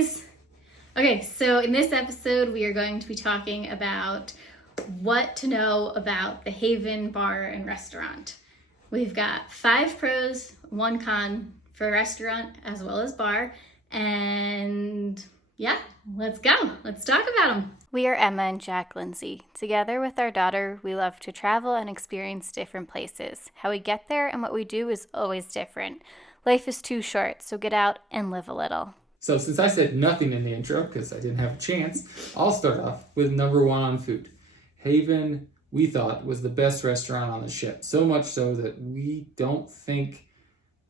guys! Okay, so in this episode we are going to be talking about what to know about the Haven Bar and Restaurant. We've got 5 pros, 1 con for restaurant as well as bar, and yeah, let's go. Let's talk about them. We are Emma and Jack Lindsay. Together with our daughter, we love to travel and experience different places. How we get there and what we do is always different. Life is too short, so get out and live a little. So since I said nothing in the intro, because I didn't have a chance, I'll start off with number 1 on food. Haven, we thought, was the best restaurant on the ship. So much so that we don't think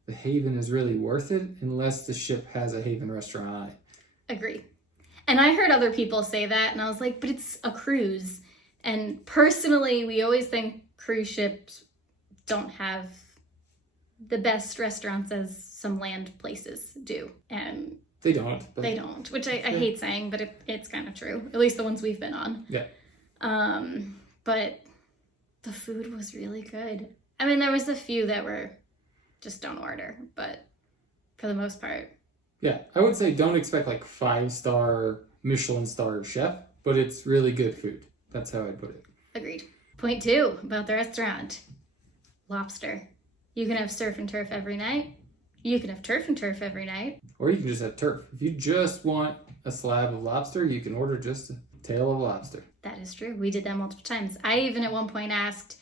the Haven is really worth it unless the ship has a Haven restaurant on it. Agree. And I heard other people say that, and I was like, but it's a cruise. And personally, we always think cruise ships don't have the best restaurants as some land places do. And they don't. They don't, which I hate saying, but it's kind of true. At least the ones we've been on. Yeah. But the food was really good. I mean, there was a few that were just don't order, but for the most part. Yeah, I would say don't expect like 5-star Michelin star chef, but it's really good food. That's how I'd put it. Agreed. Point 2 about the restaurant. Lobster. You can have surf and turf every night. You can have turf and turf every night. Or you can just have turf. If you just want a slab of lobster, you can order just a tail of lobster. That is true. We did that multiple times. I even at one point asked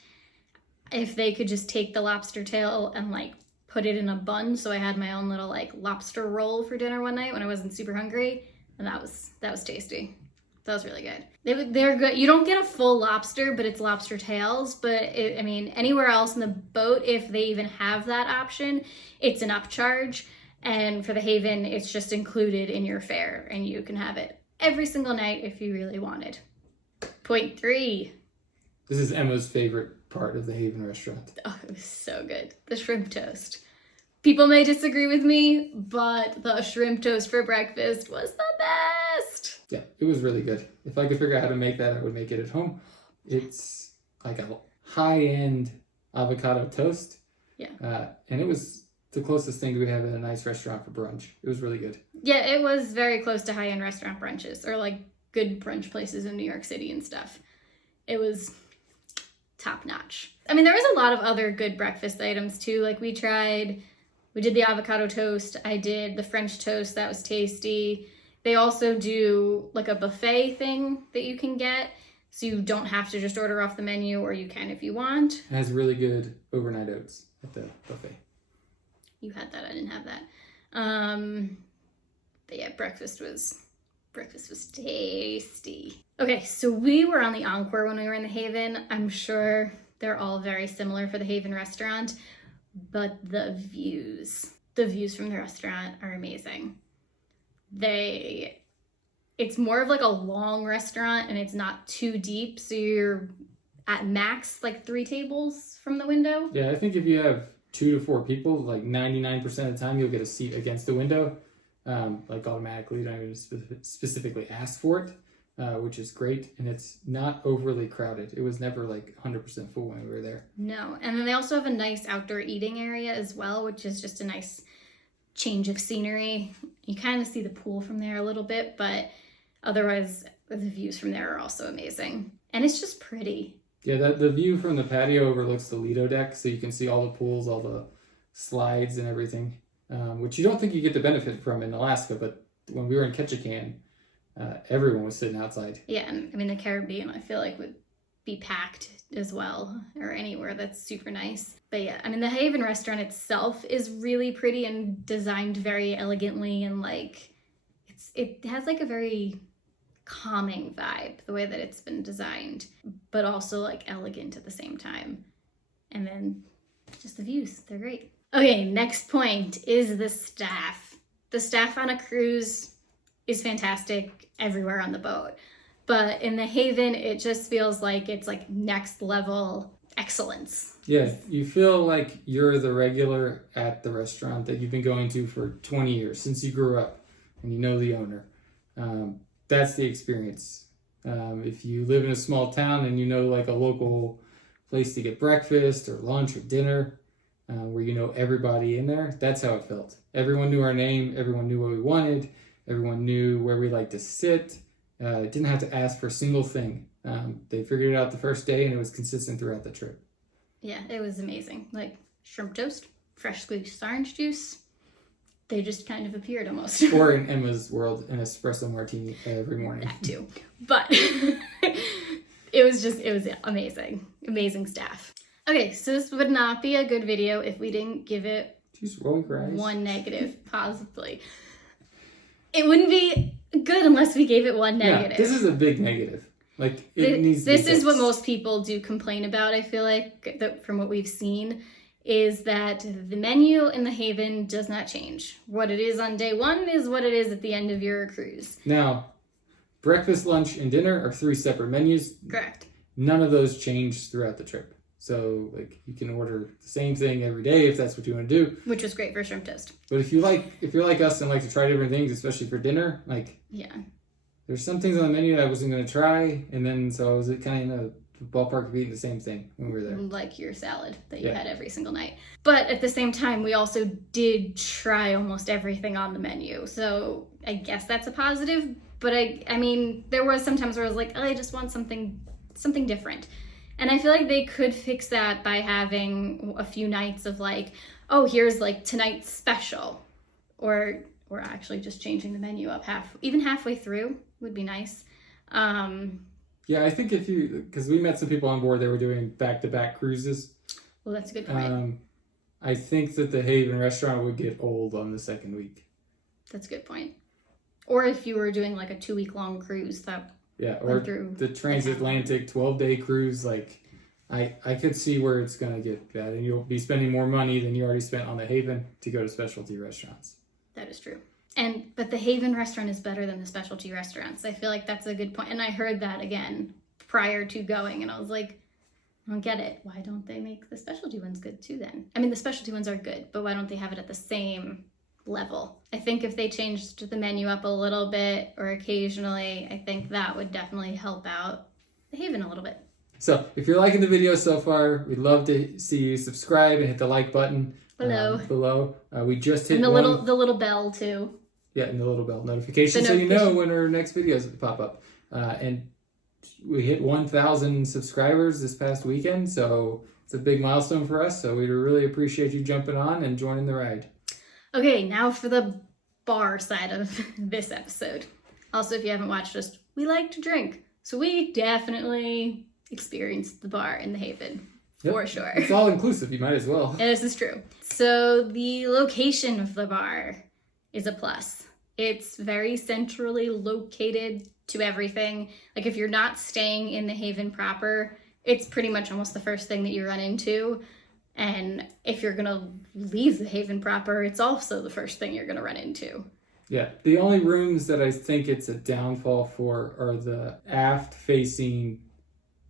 if they could just take the lobster tail and like put it in a bun. So I had my own little like lobster roll for dinner one night when I wasn't super hungry. And that was tasty. That was really good. They're good. You don't get a full lobster, but it's lobster tails. But I mean, anywhere else in the boat, if they even have that option, it's an upcharge. And for the Haven, it's just included in your fare. And you can have it every single night if you really wanted. Point 3. This is Emma's favorite part of the Haven restaurant. Oh, it was so good. The shrimp toast. People may disagree with me, but the shrimp toast for breakfast was the best. Yeah, it was really good. If I could figure out how to make that, I would make it at home. It's like a high-end avocado toast. Yeah. And it was the closest thing we have in a nice restaurant for brunch. It was really good. Yeah, it was very close to high-end restaurant brunches or like good brunch places in New York City and stuff. It was top-notch. I mean, there was a lot of other good breakfast items too. Like we did the avocado toast. I did the French toast. That was tasty. They also do like a buffet thing that you can get. So you don't have to just order off the menu, or you can if you want. It has really good overnight oats at the buffet. You had that. I didn't have that. But yeah, breakfast was tasty. Okay, so we were on the Encore when we were in the Haven. I'm sure they're all very similar for the Haven restaurant, but the views from the restaurant are amazing. It's more of like a long restaurant and it's not too deep, so you're at max like 3 tables from the window. Yeah, I think if you have 2 to 4 people, like 99% of the time you'll get a seat against the window, like automatically. You don't even specifically ask for it, which is great, and it's not overly crowded. It was never like 100% full when we were there. No, and then they also have a nice outdoor eating area as well, which is just a nice change of scenery. You kind of see the pool from there a little bit, but otherwise the views from there are also amazing. And it's just pretty. Yeah, the view from the patio overlooks the Lido deck, so you can see all the pools, all the slides and everything, which you don't think you get the benefit from in Alaska, but when we were in Ketchikan, everyone was sitting outside. Yeah, and I mean the Caribbean I feel like would be packed as well, or anywhere that's super nice. But yeah, I mean the Haven restaurant itself is really pretty and designed very elegantly, and like it has like a very calming vibe the way that it's been designed, but also like elegant at the same time. And then just the views, they're great. Okay, next point is the staff. The staff on a cruise is fantastic everywhere on the boat, but in the Haven it just feels like it's like next level excellence. Yeah, you feel like you're the regular at the restaurant that you've been going to for 20 years, since you grew up, and you know the owner. That's the experience. If you live in a small town and you know like a local place to get breakfast or lunch or dinner, where you know everybody in there, that's how it felt. Everyone knew our name, everyone knew what we wanted, Everyone knew where we like to sit. Didn't have to ask for a single thing. They figured it out the first day, and it was consistent throughout the trip. Yeah, it was amazing. Like shrimp toast, fresh squeezed orange juice. They just kind of appeared almost. Or in Emma's world, an espresso martini every morning. That too. But it was amazing. Amazing staff. Okay, so this would not be a good video if we didn't give it Just roll your eyes. one negative, possibly. It wouldn't be good unless we gave it one negative. Yeah, this is a big negative. Like, it needs to be This is what fixed. most people do complain about, I feel like, that from what we've seen, is that the menu in the Haven does not change. What it is on day one is what it is at the end of your cruise. Now, breakfast, lunch, and dinner are 3 separate menus. Correct. None of those change throughout the trip. So, like, you can order the same thing every day if that's what you want to do. Which was great for shrimp toast. But if you're like us and like to try different things, especially for dinner, like, Yeah. there's some things on the menu I wasn't going to try, and then so I was kind of ballpark of eating the same thing when we were there. Like your salad that you Yeah. had every single night. But at the same time, we also did try almost everything on the menu. So I guess that's a positive. But I mean, there was some times where I was like, oh, I just want something different. And I feel like they could fix that by having a few nights of like, oh, here's like tonight's special. Or actually just changing the menu up even halfway through would be nice. Yeah, I think because we met some people on board that were doing back-to-back cruises. Well, that's a good point. I think that the Haven restaurant would get old on the second week. That's a good point. Or if you were doing like a 2-week-long cruise that Or went through the transatlantic 12-day cruise, like, I could see where it's going to get bad, and you'll be spending more money than you already spent on the Haven to go to specialty restaurants. That is true. But the Haven restaurant is better than the specialty restaurants. I feel like that's a good point. And I heard that again prior to going, and I was like, I don't get it. Why don't they make the specialty ones good too then? I mean, the specialty ones are good, but why don't they have it at the same level? I think if they changed the menu up a little bit or occasionally, I think that would definitely help out the Haven a little bit. So if you're liking the video so far, we'd love to see you subscribe and hit the like button below. We just hit and the little bell too. Yeah, and the little bell notification so you know when our next videos pop up. And we hit 1,000 subscribers this past weekend, so it's a big milestone for us. So we really appreciate you jumping on and joining the ride. Okay, now for the bar side of this episode. Also, if you haven't watched us, we like to drink. So we definitely experienced the bar in the Haven, for sure. It's all inclusive, you might as well. This is true. So the location of the bar is a plus. It's very centrally located to everything. Like if you're not staying in the Haven proper, it's pretty much almost the first thing that you run into. And if you're gonna leave the Haven proper, it's also the first thing you're gonna run into. Yeah, the only rooms that I think it's a downfall for are the aft-facing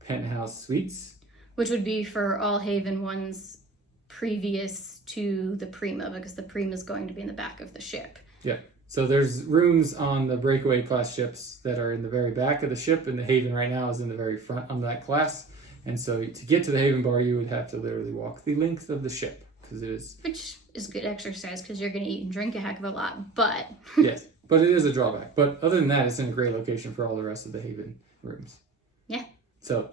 penthouse suites. Which would be for all Haven ones previous to the Prima, because the Prima is going to be in the back of the ship. Yeah. So there's rooms on the Breakaway class ships that are in the very back of the ship, and the Haven right now is in the very front on that class. And so to get to the Haven bar, you would have to literally walk the length of the ship, because it is... Which is good exercise, because you're going to eat and drink a heck of a lot, but... Yes, but it is a drawback. But other than that, it's in a great location for all the rest of the Haven rooms. Yeah. So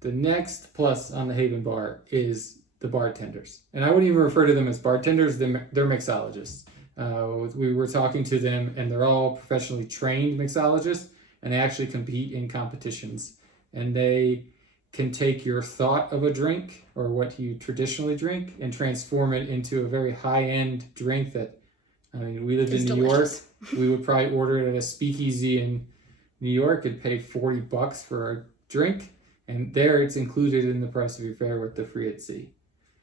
the next plus on the Haven bar is the bartenders. And I wouldn't even refer to them as bartenders, they're mixologists. We were talking to them, and they're all professionally trained mixologists, and they actually compete in competitions. And they can take your thought of a drink, or what you traditionally drink, and transform it into a very high-end drink that, I mean, we lived in New York. We would probably order it at a speakeasy in New York and pay $40 for a drink. And there it's included in the price of your fare with the free at sea.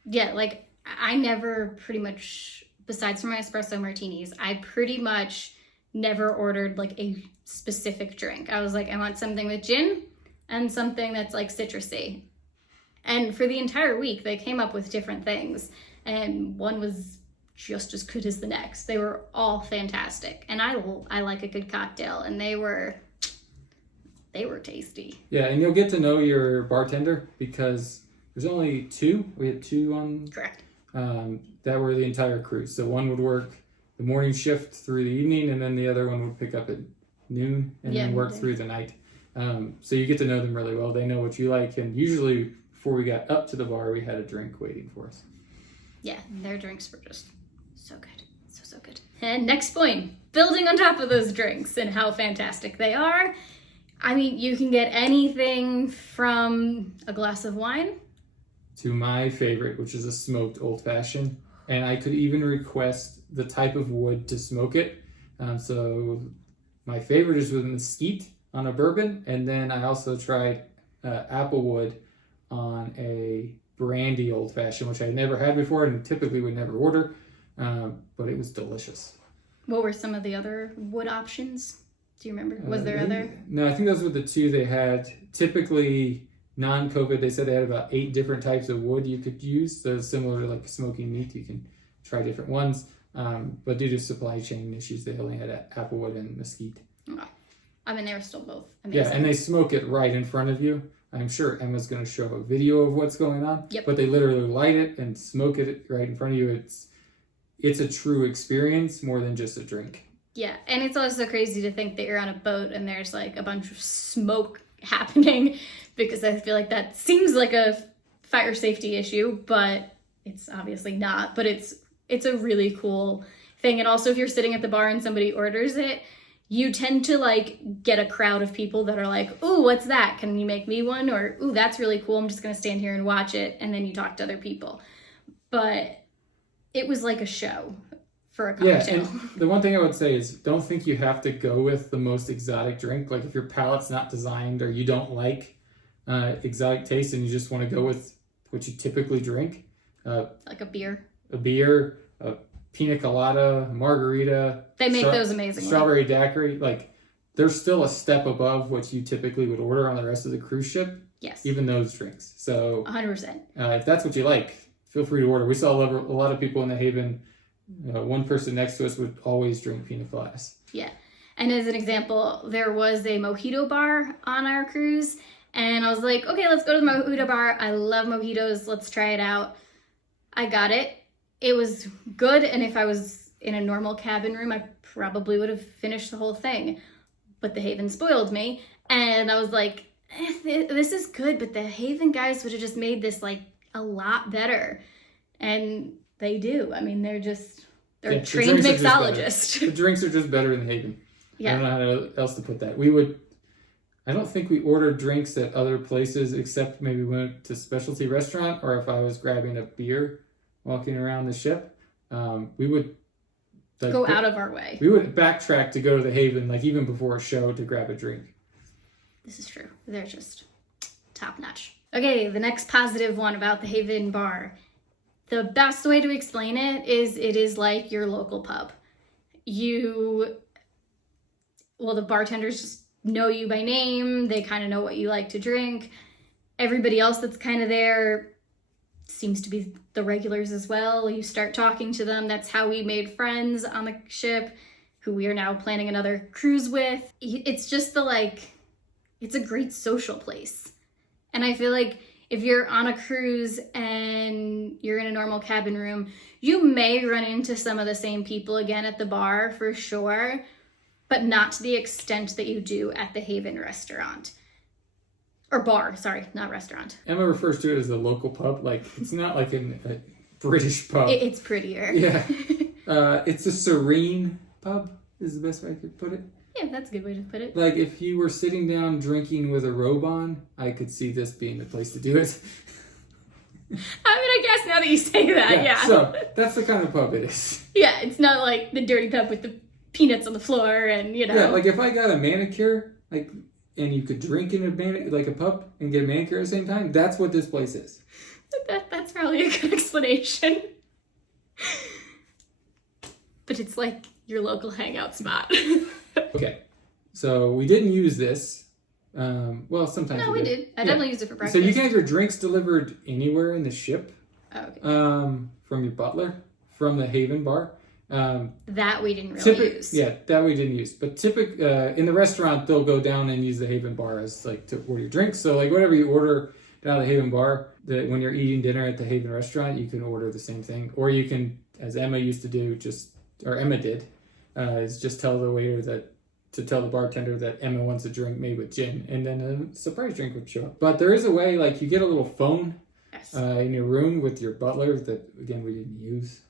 Yeah, like I never pretty much, besides for my espresso martinis, I pretty much never ordered like a specific drink. I was like, I want something with gin and something that's like citrusy. And for the entire week, they came up with different things. And one was just as good as the next. They were all fantastic. And I like a good cocktail, and they were tasty. Yeah, and you'll get to know your bartender because there's only 2. We had 2 on... Correct. That were the entire cruise. So one would work the morning shift through the evening, and then the other one would pick up at noon and then work through the night. So you get to know them really well. They know what you like, and usually before we got up to the bar, we had a drink waiting for us. Yeah, their drinks were just so good. So good. And next point, building on top of those drinks and how fantastic they are. I mean, you can get anything from a glass of wine to my favorite, which is a smoked old fashioned. And I could even request the type of wood to smoke it. So my favorite is with mesquite on a bourbon. And then I also tried applewood on a brandy old fashioned, which I never had before and typically would never order. But it was delicious. What were some of the other wood options? Do you remember? Was there other? No, I think those were the two they had. Typically, non-COVID, they said they had about 8 different types of wood you could use. So similar to like smoking meat, you can try different ones. But due to supply chain issues, they only had applewood and mesquite. Okay. I mean, they were still both amazing. Yeah, and they smoke it right in front of you. I'm sure Emma's going to show a video of what's going on. Yep. But they literally light it and smoke it right in front of you. It's a true experience more than just a drink. Yeah, and it's also crazy to think that you're on a boat and there's like a bunch of smoke happening, because I feel like that seems like a fire safety issue, but it's obviously not. But it's a really cool thing. And also if you're sitting at the bar and somebody orders it, you tend to like get a crowd of people that are like, ooh, what's that? Can you make me one? Or, ooh, that's really cool. I'm just going to stand here and watch it. And then you talk to other people. But it was like a show for a cocktail. Yeah, and the one thing I would say is don't think you have to go with the most exotic drink. Like if your palate's not designed or you don't like exotic taste and you just want to go with what you typically drink. Like a beer. A beer, a pina colada, a margarita. They make those amazingly. Strawberry daiquiri. Like there's still a step above what you typically would order on the rest of the cruise ship. Yes. Even those drinks. So 100%. If that's what you like, feel free to order. We saw a lot of people in the Haven. One person next to us would always drink pina coladas. Yeah. And as an example, there was a Mojito Bar on our cruise. And I was like, okay, let's go to the Mojito Bar. I love mojitos. Let's try it out. I got it. It was good. And if I was in a normal cabin room, I probably would have finished the whole thing. But the Haven spoiled me. And I was like, this is good. But the Haven guys would have just made this like a lot better. And they do. I mean, they're trained mixologists. The drinks are just better in the Haven. Yeah. I don't know how else to put that. I don't think we ordered drinks at other places except maybe we went to specialty restaurant, or if I was grabbing a beer walking around the ship, we would go out of our way. We would backtrack to go to the Haven, like even before a show, to grab a drink. This is true. They're just top notch. Okay, the next positive one about the Haven Bar. The best way to explain it is like your local pub. The bartenders just know you by name. They kind of know what you like to drink. Everybody else that's kind of there seems to be the regulars as well. You start talking to them. That's how we made friends on the ship, who we are now planning another cruise with. It's just it's a great social place. And I feel like if you're on a cruise and you're in a normal cabin room, you may run into some of the same people again at the bar for sure, but not to the extent that you do at the Haven restaurant. Or bar, sorry, not restaurant. Emma refers to it as a local pub. Like, it's not like a British pub. It's prettier. Yeah. It's a serene pub, is the best way I could put it. Yeah, that's a good way to put it. Like, if you were sitting down drinking with a robe on, I could see this being the place to do it. I mean, I guess now that you say that, yeah. So, that's the kind of pub it is. Yeah, it's not like the dirty pub with the peanuts on the floor and, Yeah, like if I got a manicure, and you could drink in a pub and get a manicure at the same time, that's what this place is. That's probably a good explanation. But it's like your local hangout spot. Okay, so we didn't use this. Sometimes No, we did. I definitely used it for breakfast. So you can have your drinks delivered anywhere in the ship. Oh, okay. From your butler, from the Haven Bar. That we didn't really use. Yeah, that we didn't use. But in the restaurant, they'll go down and use the Haven Bar as to order your drinks. So whatever you order down at the Haven Bar, when you're eating dinner at the Haven restaurant, you can order the same thing. Or you can, as Emma used to do, just or Emma did, is just tell the waiter to tell the bartender that Emma wants a drink made with gin, and then a surprise drink would show up. But there is a way, like you get a little phone in your room with your butler that, again, we didn't use.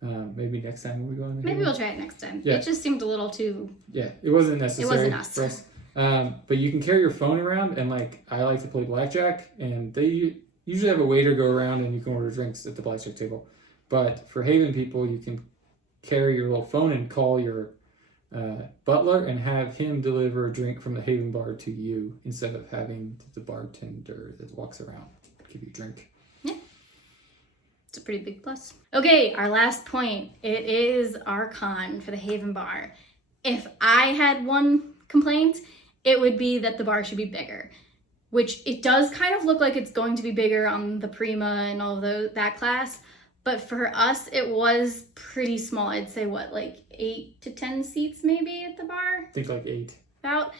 Maybe next time when we go in the Maybe we'll try it next time. Yeah. It just seemed a little too... Yeah, it wasn't necessary. It wasn't us. For us. But you can carry your phone around, and like I like to play blackjack, and they usually have a waiter go around and you can order drinks at the blackjack table. But for Haven people, you can carry your little phone and call your butler and have him deliver a drink from the Haven bar to you instead of having the bartender that walks around give you a drink. Yeah. It's a pretty big plus. Okay, our last point. It is our con for the Haven bar. If I had one complaint, it would be that the bar should be bigger, which it does kind of look like it's going to be bigger on the Prima and all of that class. But for us, it was pretty small. I'd say, like 8 to 10 seats maybe at the bar? I think like 8. About.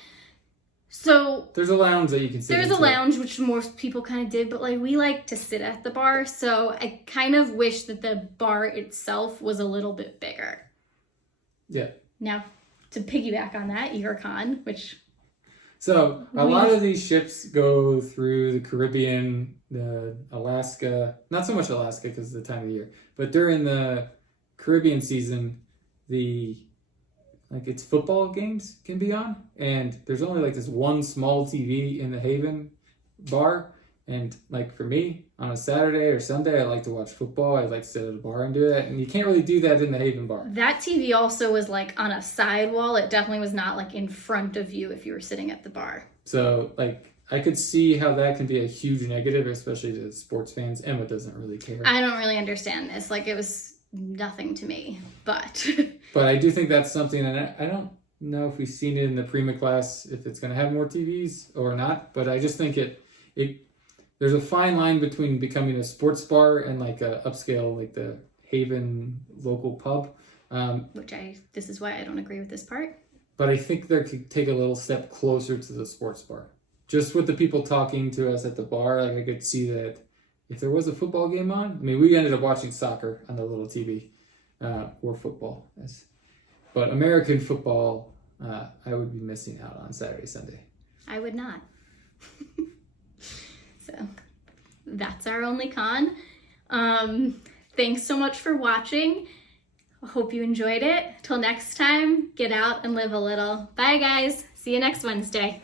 So there's a lounge that you can sit There's into. a lounge, which most people kind of did, but like we like to sit at the bar. So I kind of wish that the bar itself was a little bit bigger. Yeah. Now, to piggyback on that, your con, which... So a lot of these ships go through the Caribbean, the Alaska, not so much Alaska because of the time of year, but during the Caribbean season, it's football games can be on, and there's only like this one small TV in the Haven bar, and like for me, on a Saturday or Sunday, I like to watch football. I like to sit at a bar and do that, and you can't really do that in the Haven bar. That TV also was like on a side wall. It definitely was not like in front of you if you were sitting at the bar. So like I could see how that can be a huge negative, especially to sports fans. Emma doesn't really care. I don't really understand this. Like it was nothing to me, but... But I do think that's something, and I don't know if we've seen it in the Prima class, if it's going to have more TVs or not, but I just think there's a fine line between becoming a sports bar and like a upscale, like the Haven local pub. This is why I don't agree with this part. But I think they could take a little step closer to the sports bar. Just with the people talking to us at the bar, like I could see that if there was a football game on, I mean, we ended up watching soccer on the little TV, or football. But American football, I would be missing out on Saturday, Sunday. I would not. So that's our only con. Thanks so much for watching. I hope you enjoyed it. Till next time, get out and live a little. Bye guys. See you next Wednesday.